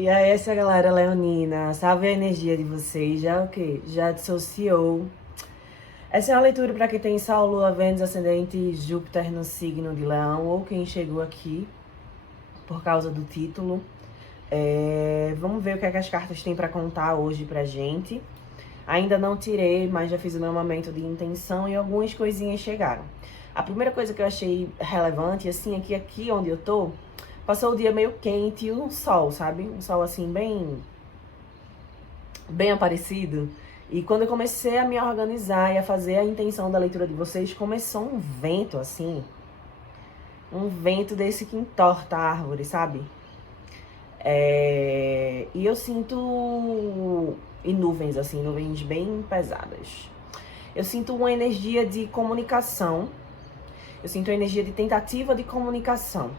E aí, essa galera leonina, sabe a energia de vocês? Já o quê? Já dissociou. Essa é uma leitura para quem tem Sol, Lua, Vênus, Ascendente e Júpiter no signo de Leão, ou quem chegou aqui por causa do título. Vamos ver o que é que as cartas têm para contar hoje pra gente. Ainda não tirei, mas já fiz o meu momento de intenção e algumas coisinhas chegaram. A primeira coisa que eu achei relevante, assim, é que aqui onde eu tô, passou o dia meio quente e um sol, sabe? Um sol, assim, bem aparecido. E quando eu comecei a me organizar e a fazer a intenção da leitura de vocês, começou um vento, assim. Um vento desse que entorta a árvore, sabe? E eu sinto... E nuvens, assim, nuvens bem pesadas. Eu sinto uma energia de comunicação. Eu sinto uma energia de tentativa de comunicação,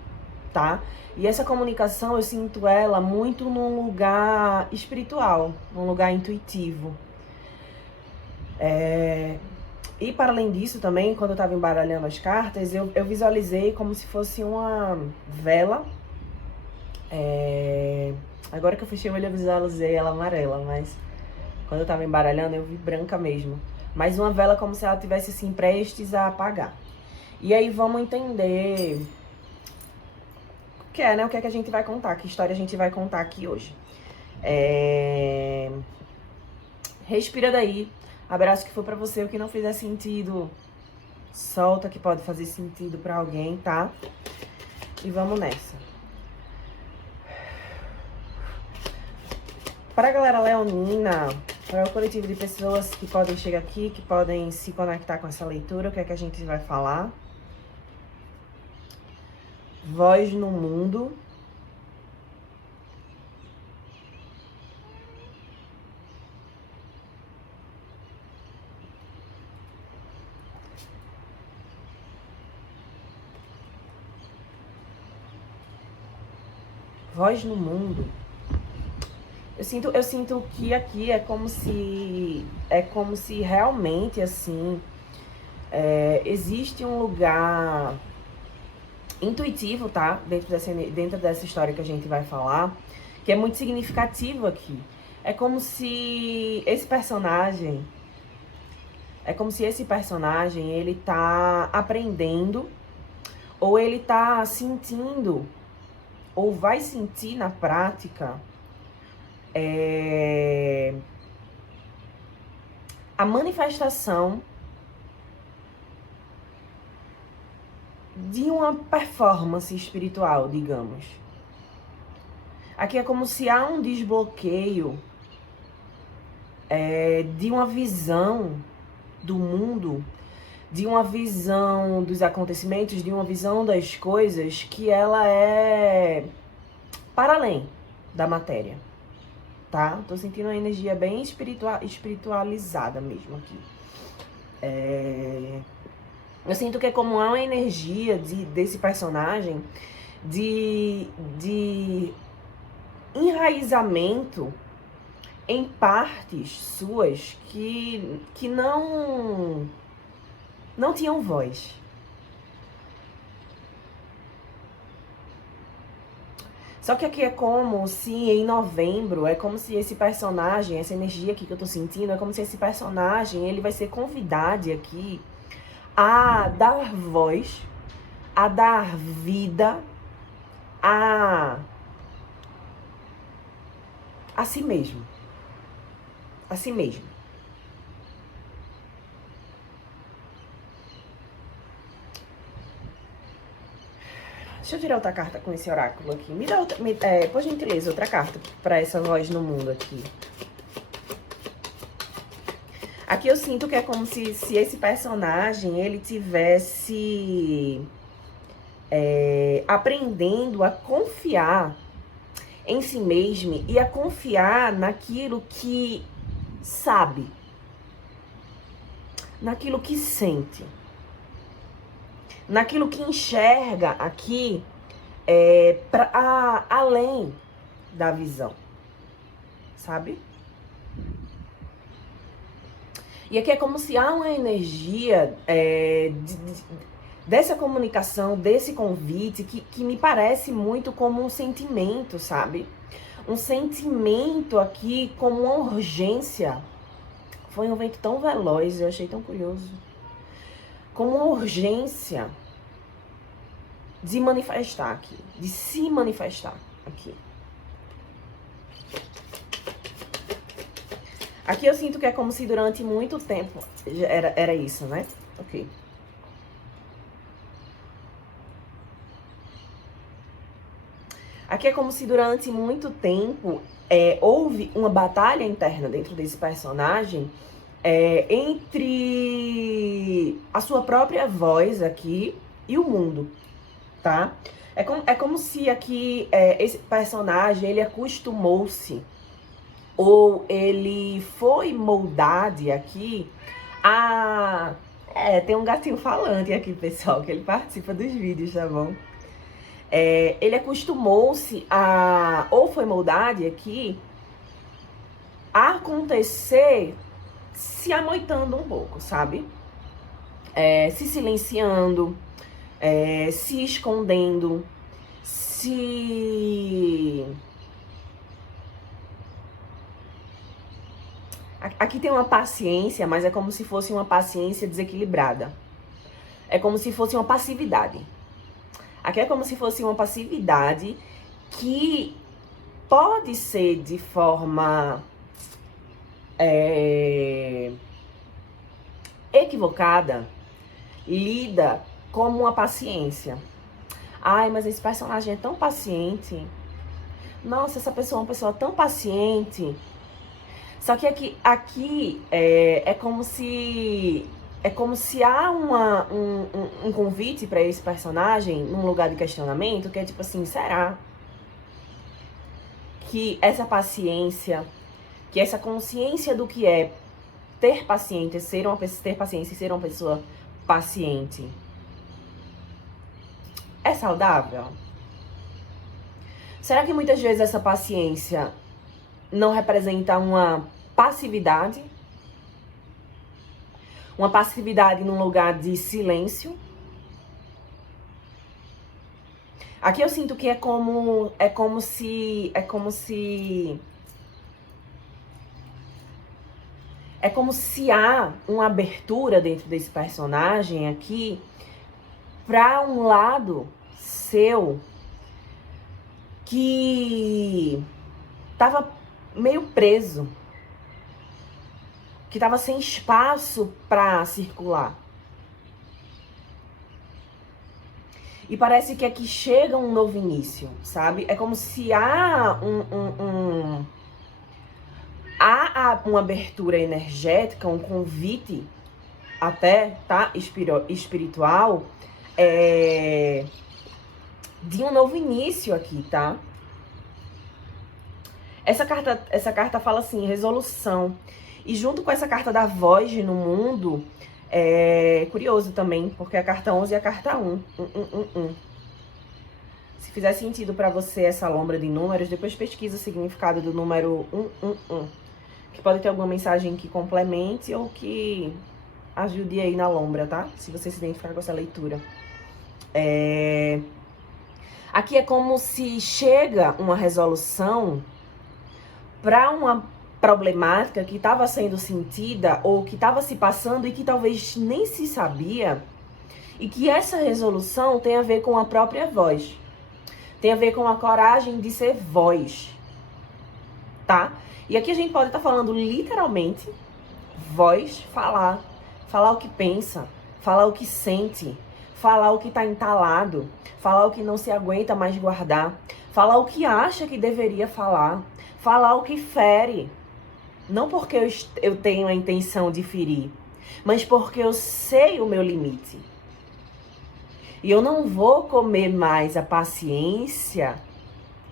tá? E essa comunicação, eu sinto ela muito num lugar espiritual, num lugar intuitivo. E para além disso também, quando eu estava embaralhando as cartas, eu visualizei como se fosse uma vela. Agora que eu fechei o olho, eu visualizei ela amarela, mas quando eu estava embaralhando, eu vi branca mesmo. Mas uma vela como se ela tivesse assim, prestes a apagar. E aí vamos entender o que é, né? O que é que a gente vai contar, que história a gente vai contar aqui hoje. Respira daí. Abraço que for pra você, o que não fizer sentido, solta, que pode fazer sentido pra alguém, tá? E vamos nessa. Pra galera leonina, para o coletivo de pessoas que podem chegar aqui, que podem se conectar com essa leitura, o que é que a gente vai falar? Voz no mundo. Voz no mundo. Eu sinto que aqui é como se realmente, assim, existe um lugar intuitivo, tá? Dentro dessa história que a gente vai falar, que é muito significativo aqui. É como se esse personagem, ele tá aprendendo, ou ele tá sentindo, ou vai sentir na prática, a manifestação de uma performance espiritual, digamos. Aqui é como se há um desbloqueio de uma visão do mundo, de uma visão dos acontecimentos, de uma visão das coisas que ela é para além da matéria, tá? Tô sentindo uma energia bem espiritualizada mesmo aqui. Eu sinto que é como uma energia desse personagem de enraizamento em partes suas que não tinham voz. Só que aqui é como se em novembro, é como se esse personagem, essa energia aqui que eu tô sentindo, é como se esse personagem, ele vai ser convidado aqui a dar voz, a dar vida a si mesmo. A si mesmo. Deixa eu tirar outra carta com esse oráculo aqui. Me dá outra, por gentileza, outra carta para essa voz no mundo aqui. Aqui eu sinto que é como se esse personagem, ele tivesse aprendendo a confiar em si mesmo e a confiar naquilo que sabe, naquilo que sente, naquilo que enxerga aqui além da visão, sabe? E aqui é como se há uma energia dessa comunicação, desse convite, que me parece muito como um sentimento, sabe? um sentimento aqui como uma urgência. Foi um vento tão veloz, eu achei tão curioso. Como uma urgência de manifestar aqui, de se manifestar aqui. Aqui eu sinto que é como se durante muito tempo era isso, né? Ok. Aqui é como se durante muito tempo houve uma batalha interna dentro desse personagem entre a sua própria voz aqui e o mundo, tá? É como se aqui esse personagem, ele acostumou-se, ou ele foi moldado aqui a... tem um gatinho falante aqui, pessoal, que ele participa dos vídeos, tá bom? Ele acostumou-se a, ou foi moldado aqui, a acontecer se amoitando um pouco, sabe? Se silenciando, se escondendo, Aqui tem uma paciência, mas é como se fosse uma paciência desequilibrada. É como se fosse uma passividade. Aqui é como se fosse uma passividade que pode ser de forma equivocada, lida como uma paciência. Ai, mas esse personagem é tão paciente. Nossa, essa pessoa é uma pessoa tão paciente. Só que aqui é como se há um convite para esse personagem num lugar de questionamento, que é tipo assim, será que essa paciência, que essa consciência do que é ter paciência e ser uma pessoa paciente é saudável? Será que muitas vezes essa paciência não representa uma passividade? Uma passividade num lugar de silêncio? Aqui eu sinto que é como se há uma abertura dentro desse personagem aqui para um lado seu que tava meio preso, que tava sem espaço para circular. E parece que aqui chega um novo início, sabe? É como se há há uma abertura energética, um convite até, tá? Espiritual, de um novo início aqui, tá? Essa carta fala assim, resolução. E junto com essa carta da voz no mundo, é curioso também, porque a carta 11 e a carta 1. Se fizer sentido pra você essa lombra de números, depois pesquisa o significado do número 111. Que pode ter alguma mensagem que complemente ou que ajude aí na lombra, tá? Se você se identificar com essa leitura. Aqui é como se chega uma resolução para uma problemática que estava sendo sentida ou que estava se passando e que talvez nem se sabia, e que essa resolução tem a ver com a própria voz, tem a ver com a coragem de ser voz, tá? E aqui a gente pode estar falando literalmente voz, falar o que pensa, falar o que sente, falar o que está entalado, falar o que não se aguenta mais guardar, falar o que acha que deveria falar o que fere. Não porque eu tenho a intenção de ferir, mas porque eu sei o meu limite. E eu não vou comer mais a paciência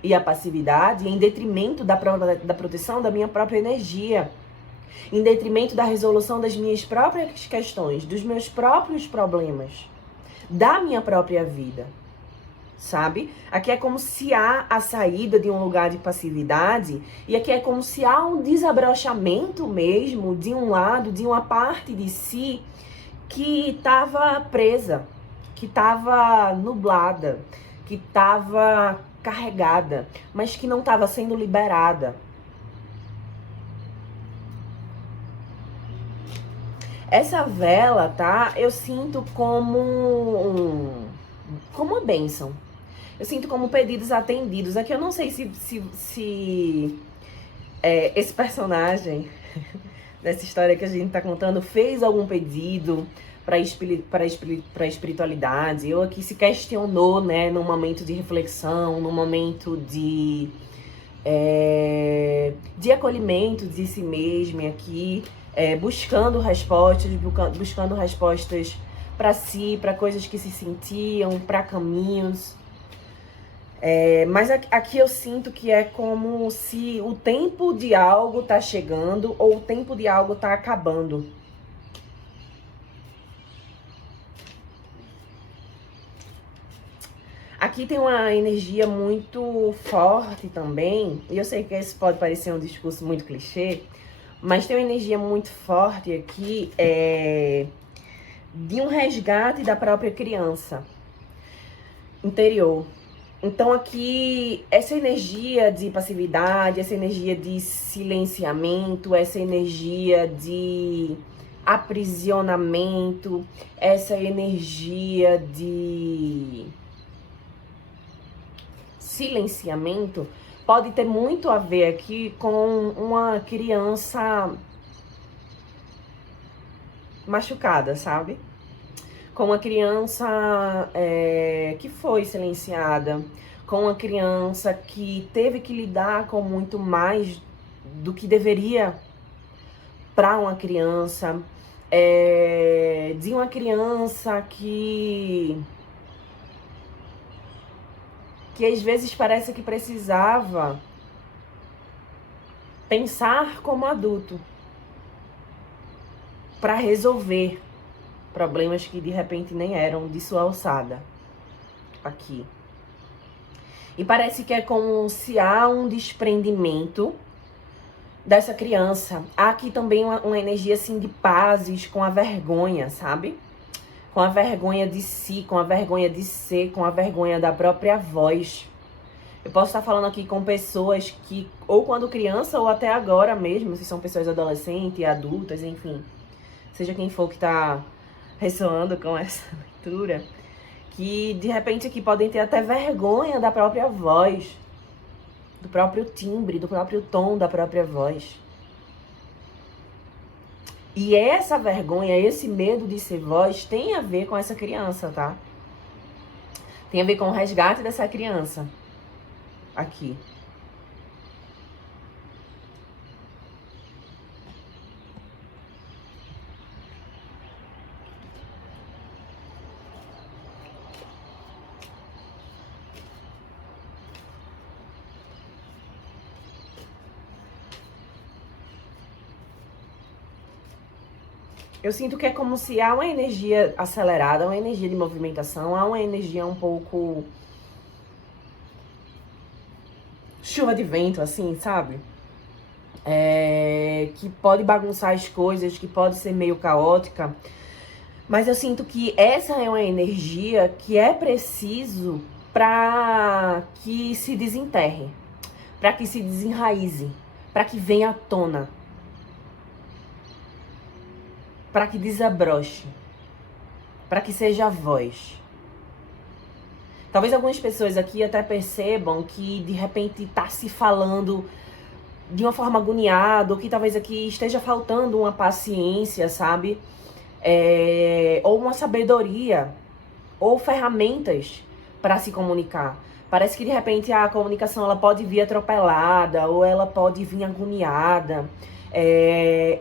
e a passividade em detrimento da proteção da minha própria energia, em detrimento da resolução das minhas próprias questões, dos meus próprios problemas, da minha própria vida. Sabe? Aqui é como se há a saída de um lugar de passividade, e aqui é como se há um desabrochamento mesmo de um lado, de uma parte de si que estava presa, que estava nublada, que estava carregada, mas que não estava sendo liberada. Essa vela, tá? Eu sinto como uma bênção. Eu sinto como pedidos atendidos. Aqui eu não sei se esse personagem dessa história que a gente tá contando fez algum pedido para espiritualidade, ou aqui se questionou, né, num momento de reflexão, num momento de acolhimento de si mesmo aqui, buscando respostas para si, para coisas que se sentiam, para caminhos. Mas aqui eu sinto que é como se o tempo de algo tá chegando ou o tempo de algo tá acabando. Aqui tem uma energia muito forte também, e eu sei que esse pode parecer um discurso muito clichê, mas tem uma energia muito forte aqui, de um resgate da própria criança interior. Então aqui, essa energia de passividade, essa energia de silenciamento, essa energia de aprisionamento, essa energia de silenciamento, pode ter muito a ver aqui com uma criança machucada, sabe? Com uma criança que foi silenciada, com uma criança que teve que lidar com muito mais do que deveria para uma criança, de uma criança que às vezes parece que precisava pensar como adulto para resolver problemas que de repente nem eram de sua alçada aqui. E parece que é como se há um desprendimento dessa criança. Há aqui também uma energia assim de pazes com a vergonha, sabe? Com a vergonha de si, com a vergonha de ser, com a vergonha da própria voz. Eu posso estar falando aqui com pessoas que, ou quando criança, ou até agora mesmo, se são pessoas adolescentes, adultas, enfim, seja quem for que está ressoando com essa leitura, que de repente aqui podem ter até vergonha da própria voz, do próprio timbre, do próprio tom da própria voz. E essa vergonha, esse medo de ser voz tem a ver com essa criança, tá? Tem a ver com o resgate dessa criança aqui. Eu sinto que é como se há uma energia acelerada, uma energia de movimentação, há uma energia um pouco chuva de vento, assim, sabe? Que pode bagunçar as coisas, que pode ser meio caótica. Mas eu sinto que essa é uma energia que é preciso para que se desenterre, para que se desenraize, para que venha à tona, para que desabroche, para que seja a voz. Talvez algumas pessoas aqui até percebam que de repente está se falando de uma forma agoniada, ou que talvez aqui esteja faltando uma paciência, sabe? Ou uma sabedoria, ou ferramentas para se comunicar. Parece que de repente a comunicação ela pode vir atropelada, ou ela pode vir agoniada.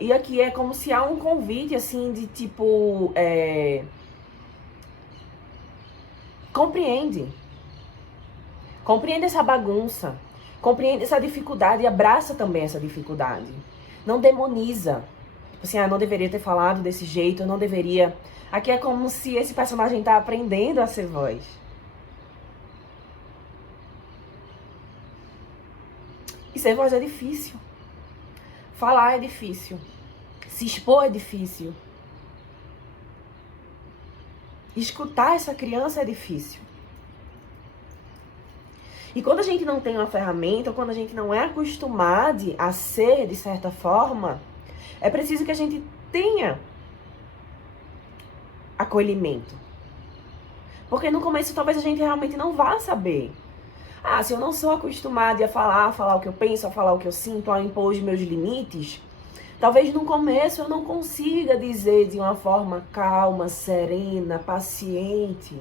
E aqui é como se há um convite assim de tipo, compreende essa bagunça, compreende essa dificuldade e abraça também essa dificuldade. Não demoniza, tipo assim, não deveria ter falado desse jeito, eu não deveria. Aqui é como se esse personagem tá aprendendo a ser voz. E ser voz é difícil. Falar é difícil. Se expor é difícil. Escutar essa criança é difícil. E quando a gente não tem uma ferramenta, ou quando a gente não é acostumado a ser de certa forma, é preciso que a gente tenha acolhimento. Porque no começo talvez a gente realmente não vá saber. Ah, se eu não sou acostumada a falar o que eu penso, a falar o que eu sinto, a impor os meus limites, talvez no começo eu não consiga dizer de uma forma calma, serena, paciente: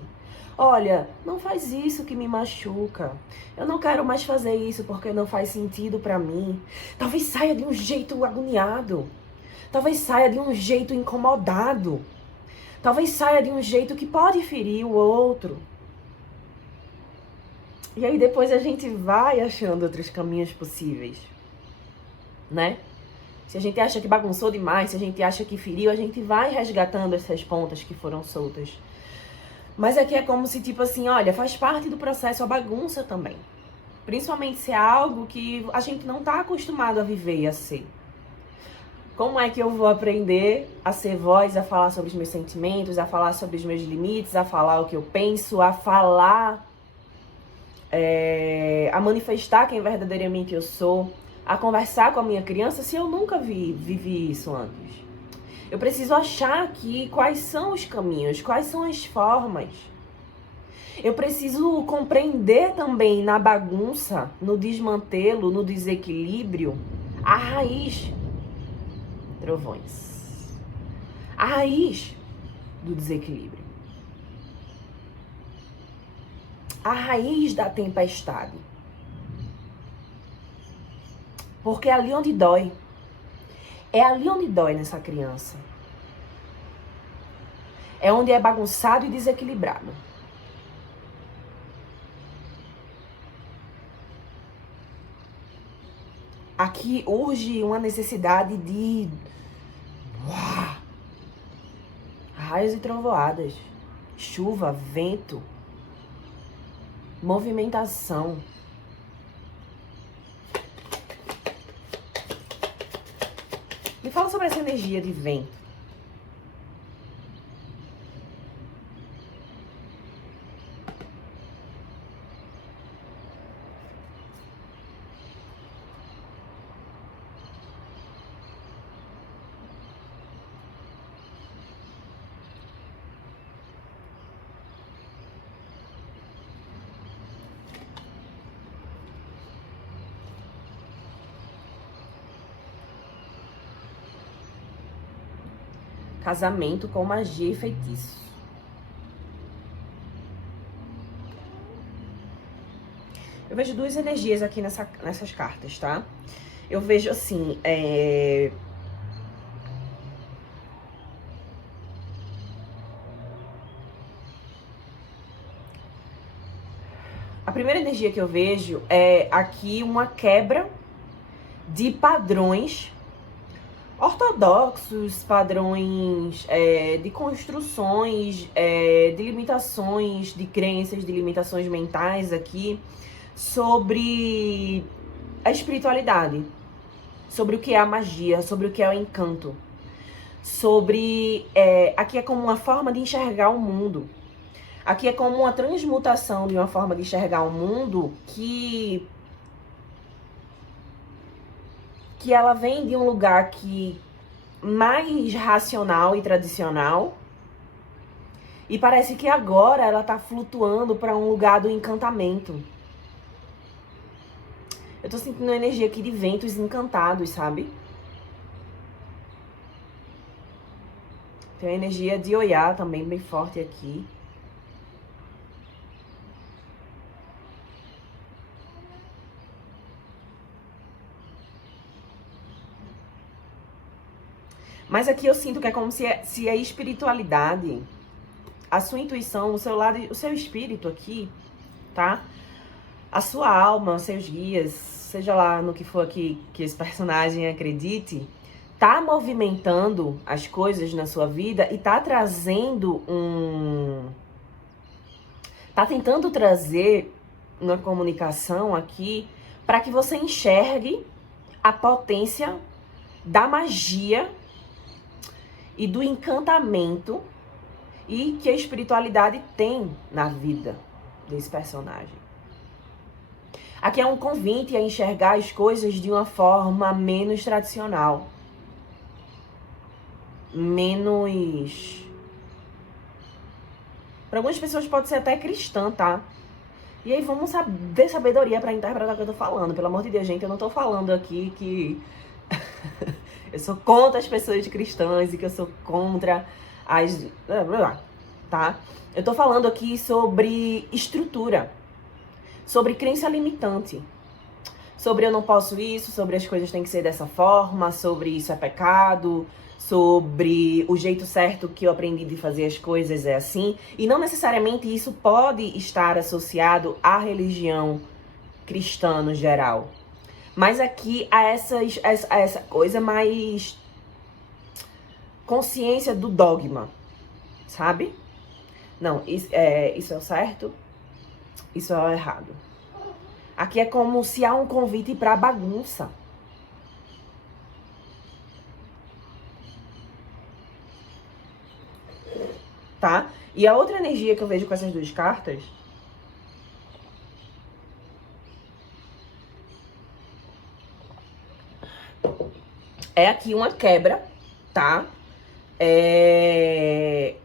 olha, não faz isso que me machuca. Eu não quero mais fazer isso porque não faz sentido pra mim. Talvez saia de um jeito agoniado. Talvez saia de um jeito incomodado. Talvez saia de um jeito que pode ferir o outro. E aí depois a gente vai achando outros caminhos possíveis, né? Se a gente acha que bagunçou demais, se a gente acha que feriu, a gente vai resgatando essas pontas que foram soltas. Mas aqui é como se, tipo assim, olha, faz parte do processo a bagunça também. Principalmente se é algo que a gente não tá acostumado a viver e a ser. Como é que eu vou aprender a ser voz, a falar sobre os meus sentimentos, a falar sobre os meus limites, a falar o que eu penso, a falar, a manifestar quem verdadeiramente eu sou, a conversar com a minha criança, se eu nunca vivi isso antes? Eu preciso achar aqui quais são os caminhos, quais são as formas. Eu preciso compreender também na bagunça, no desmantelo, no desequilíbrio, a raiz. Trovões. A raiz do desequilíbrio. A raiz da tempestade. Porque é ali onde dói. É ali onde dói nessa criança. É onde é bagunçado e desequilibrado. Aqui urge uma necessidade de raios e trovoadas, chuva, vento, movimentação. Me fala sobre essa energia de vento. Casamento com magia e feitiço. Eu vejo duas energias aqui nessas cartas, tá? Eu vejo assim, a primeira energia que eu vejo é aqui uma quebra de padrões ortodoxos, padrões de construções, de limitações, de crenças, de limitações mentais aqui, sobre a espiritualidade, sobre o que é a magia, sobre o que é o encanto, sobre... aqui é como uma forma de enxergar o mundo. Aqui é como uma transmutação de uma forma de enxergar o mundo que ela vem de um lugar que mais racional e tradicional, e parece que agora ela tá flutuando para um lugar do encantamento. Eu tô sentindo uma energia aqui de ventos encantados, sabe? Tem uma energia de Oiá também bem forte aqui. Mas aqui eu sinto que é como se a espiritualidade, a sua intuição, o seu lado, o seu espírito aqui, tá? A sua alma, os seus guias, seja lá no que for aqui que esse personagem acredite, tá movimentando as coisas na sua vida e tá trazendo tá tentando trazer uma comunicação aqui para que você enxergue a potência da magia e do encantamento e que a espiritualidade tem na vida desse personagem. Aqui é um convite a enxergar as coisas de uma forma menos tradicional. Menos... Para algumas pessoas pode ser até cristã, tá? E aí vamos ter sabedoria para interpretar o que eu tô falando. Pelo amor de Deus, gente, eu não tô falando aqui que eu sou contra as pessoas cristãs e que eu sou contra as... tá? Eu tô falando aqui sobre estrutura, sobre crença limitante, sobre eu não posso isso, sobre as coisas têm que ser dessa forma, sobre isso é pecado, sobre o jeito certo que eu aprendi de fazer as coisas é assim. E não necessariamente isso pode estar associado à religião cristã no geral. Mas aqui a essa coisa mais consciência do dogma, sabe? Não, isso é o certo, isso é o errado. Aqui é como se há um convite para bagunça. Tá? E a outra energia que eu vejo com essas duas cartas é aqui uma quebra, tá? É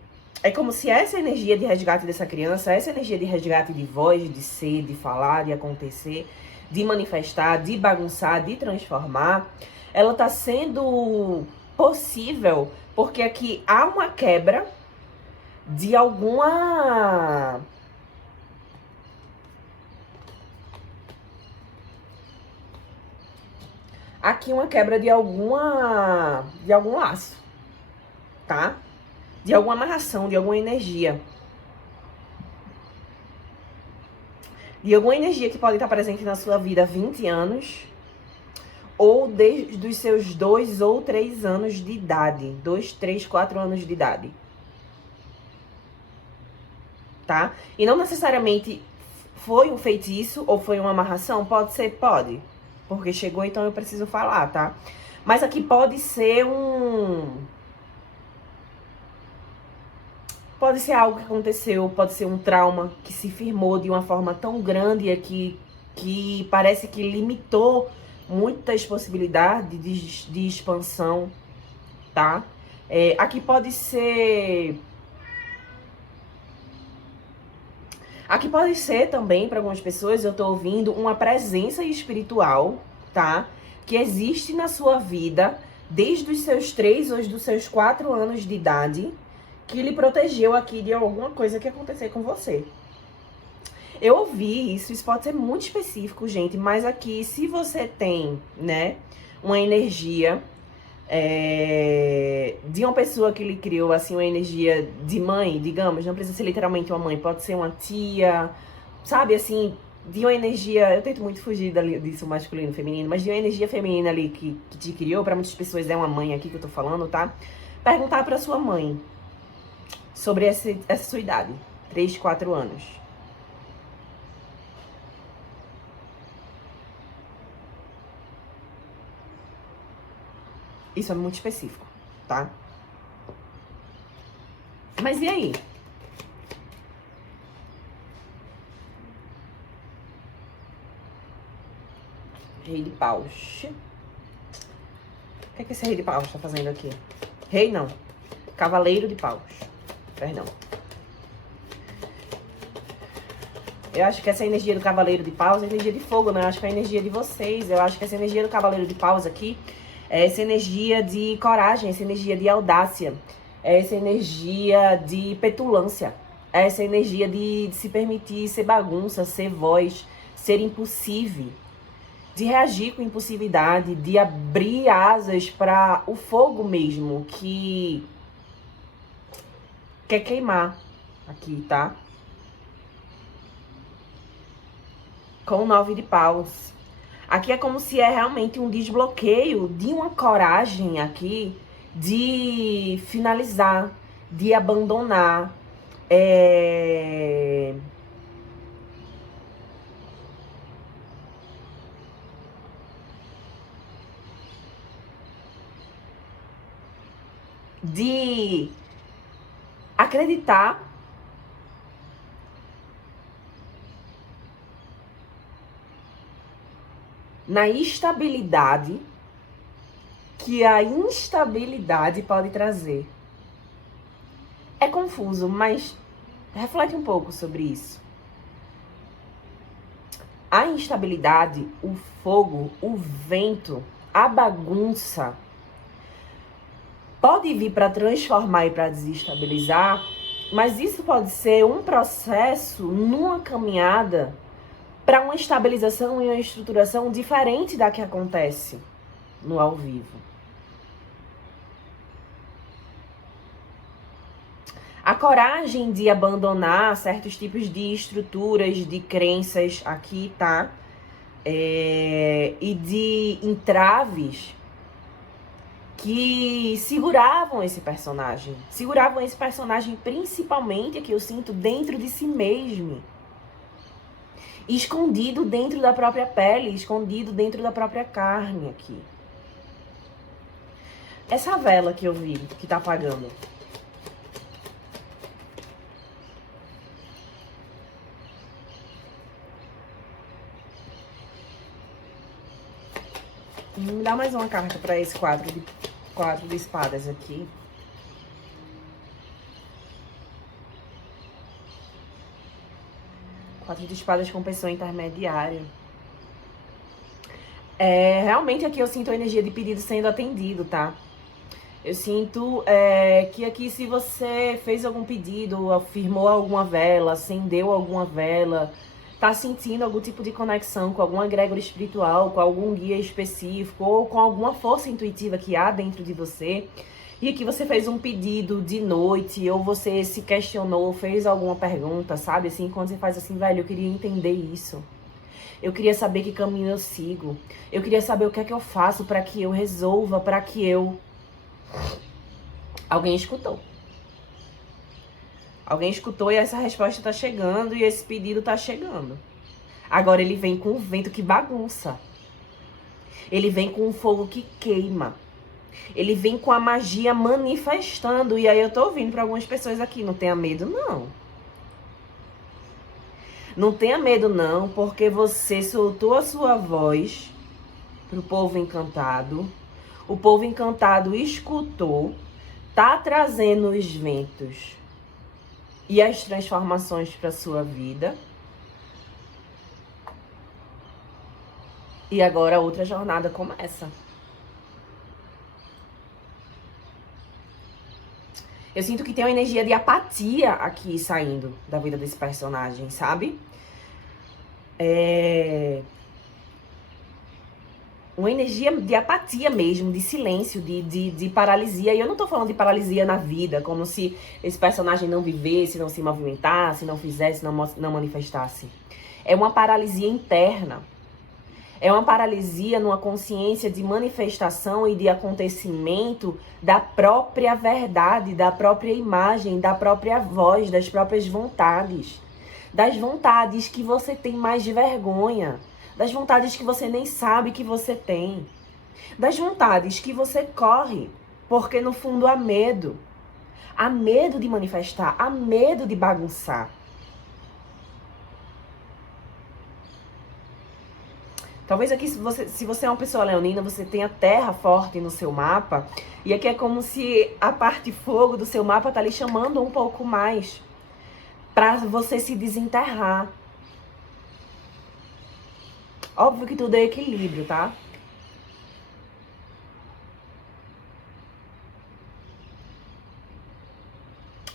como se essa energia de resgate dessa criança, essa energia de resgate de voz, de ser, de falar, de acontecer, de manifestar, de bagunçar, de transformar, ela tá sendo possível porque aqui há uma quebra de alguma... Aqui uma quebra de algum laço, tá? De alguma amarração, de alguma energia. De alguma energia que pode estar presente na sua vida há 20 anos, ou desde os seus 2 ou 3 anos de idade. 2, 3, 4 anos de idade. Tá? E não necessariamente foi um feitiço ou foi uma amarração. Pode ser, pode. Porque chegou, então eu preciso falar, tá? Mas aqui pode ser pode ser algo que aconteceu, pode ser um trauma que se firmou de uma forma tão grande aqui que parece que limitou muitas possibilidades de expansão, tá? Aqui pode ser... Aqui pode ser também, para algumas pessoas, eu tô ouvindo, uma presença espiritual, tá? Que existe na sua vida desde os seus 3 ou dos seus 4 anos de idade, que lhe protegeu aqui de alguma coisa que acontecer com você. Eu ouvi isso pode ser muito específico, gente, mas aqui, se você tem, né, uma energia de uma pessoa que lhe criou, assim, uma energia de mãe, digamos, não precisa ser literalmente uma mãe, pode ser uma tia, sabe, assim, de uma energia, eu tento muito fugir disso masculino, feminino, mas de uma energia feminina ali que te criou, pra muitas pessoas é uma mãe aqui que eu tô falando, tá? Perguntar pra sua mãe sobre essa sua idade, 3, 4 anos. Isso é muito específico, tá? Mas e aí? Rei de paus. O que é que esse rei de paus tá fazendo aqui? Rei não. Cavaleiro de paus. Perdão. Eu acho que essa energia do Cavaleiro de Paus é energia de fogo, né? Eu acho que é a energia de vocês. Eu acho que essa energia do Cavaleiro de Paus aqui é essa energia de coragem, essa energia de audácia, é essa energia de petulância, é essa energia de se permitir ser bagunça, ser voz, ser impulsivo, de reagir com impulsividade, de abrir asas para o fogo mesmo, que quer queimar aqui, tá? Com o 9 de paus. Aqui é como se é realmente um desbloqueio de uma coragem aqui de finalizar, de abandonar. De acreditar na estabilidade que a instabilidade pode trazer. É confuso, mas reflete um pouco sobre isso. A instabilidade, o fogo, o vento, a bagunça pode vir para transformar e para desestabilizar, mas isso pode ser um processo numa caminhada para uma estabilização e uma estruturação diferente da que acontece no ao vivo. A coragem de abandonar certos tipos de estruturas, de crenças aqui, tá? E de entraves que seguravam esse personagem. Seguravam esse personagem principalmente, que eu sinto, dentro de si mesmo. Escondido dentro da própria pele, escondido dentro da própria carne aqui. Essa vela que eu vi, que tá apagando. Me dá mais uma carta para esse quadro de espadas aqui. Quatro de espadas com pessoa intermediária. Realmente aqui eu sinto a energia de pedido sendo atendido, tá? Eu sinto que aqui se você fez algum pedido, afirmou alguma vela, acendeu alguma vela, tá sentindo algum tipo de conexão com algum egrégor espiritual, com algum guia específico, ou com alguma força intuitiva que há dentro de você, e aqui você fez um pedido de noite, ou você se questionou, fez alguma pergunta, sabe? Assim, quando você faz assim, velho, eu queria entender isso. Eu queria saber que caminho eu sigo. Eu queria saber o que é que eu faço para que eu resolva, para que eu... Alguém escutou. Alguém escutou e essa resposta tá chegando e esse pedido tá chegando. Agora ele vem com o vento que bagunça. Ele vem com o fogo que queima. Ele vem com a magia manifestando. E aí eu tô ouvindo pra algumas pessoas aqui, não tenha medo não. Não tenha medo não, porque você soltou a sua voz pro povo encantado. O povo encantado escutou, tá trazendo os ventos e as transformações para sua vida. E agora a outra jornada começa. Eu sinto que tem uma energia de apatia aqui saindo da vida desse personagem, sabe? Uma energia de apatia mesmo, de silêncio, de paralisia. E eu não tô falando de paralisia na vida, como se esse personagem não vivesse, não se movimentasse, não fizesse, não manifestasse. É uma paralisia interna. É uma paralisia numa consciência de manifestação e de acontecimento da própria verdade, da própria imagem, da própria voz, das próprias vontades. Das vontades que você tem mais de vergonha. Das vontades que você nem sabe que você tem. Das vontades que você corre, porque no fundo há medo. Há medo de manifestar, há medo de bagunçar. Talvez aqui, se você é uma pessoa leonina, você tenha terra forte no seu mapa. E aqui é como se a parte fogo do seu mapa tá lhe chamando um pouco mais pra você se desenterrar. Óbvio que tudo é equilíbrio, tá?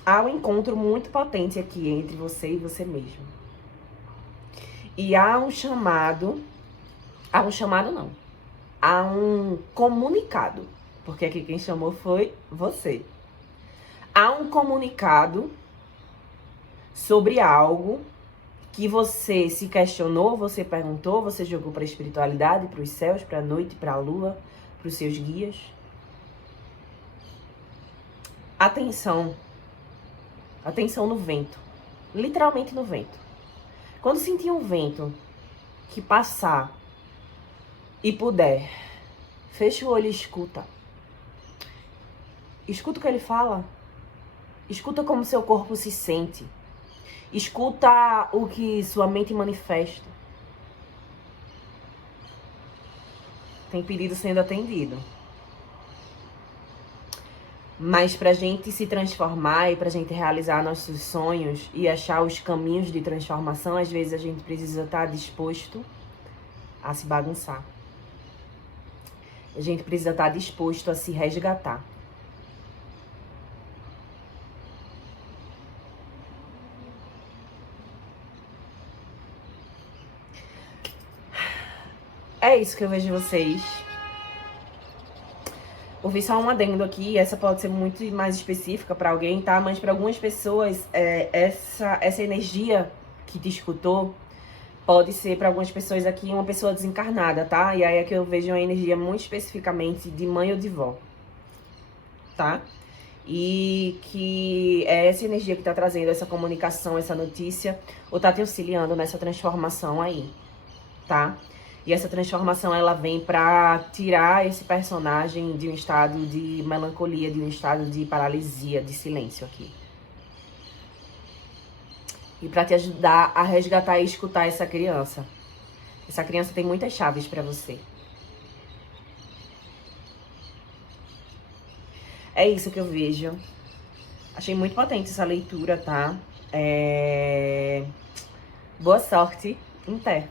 Há um encontro muito potente aqui entre você e você mesmo. E há um chamado... Há um chamado não. Há um comunicado. Porque aqui quem chamou foi você. Há um comunicado sobre algo que você se questionou, você perguntou, você jogou para a espiritualidade, para os céus, para a noite, para a lua, para os seus guias. Atenção. Atenção no vento. Literalmente no vento. Quando sentir um vento que passar e puder, fecha o olho e escuta. Escuta o que ele fala. Escuta como seu corpo se sente. Escuta o que sua mente manifesta. Tem pedido sendo atendido. Mas pra gente se transformar e pra gente realizar nossos sonhos e achar os caminhos de transformação, às vezes a gente precisa estar disposto a se bagunçar. A gente precisa estar disposto a se resgatar. É isso que eu vejo de vocês. Ouvi só um adendo aqui, essa pode ser muito mais específica para alguém, tá? Mas para algumas pessoas, essa energia que te escutou pode ser para algumas pessoas aqui uma pessoa desencarnada, tá? E aí é que eu vejo uma energia muito especificamente de mãe ou de vó, tá? E que é essa energia que tá trazendo essa comunicação, essa notícia, ou tá te auxiliando nessa transformação aí, tá? E essa transformação, ela vem pra tirar esse personagem de um estado de melancolia, de um estado de paralisia, de silêncio aqui. E pra te ajudar a resgatar e escutar essa criança. Essa criança tem muitas chaves pra você. É isso que eu vejo. Achei muito potente essa leitura, tá? Boa sorte. Até.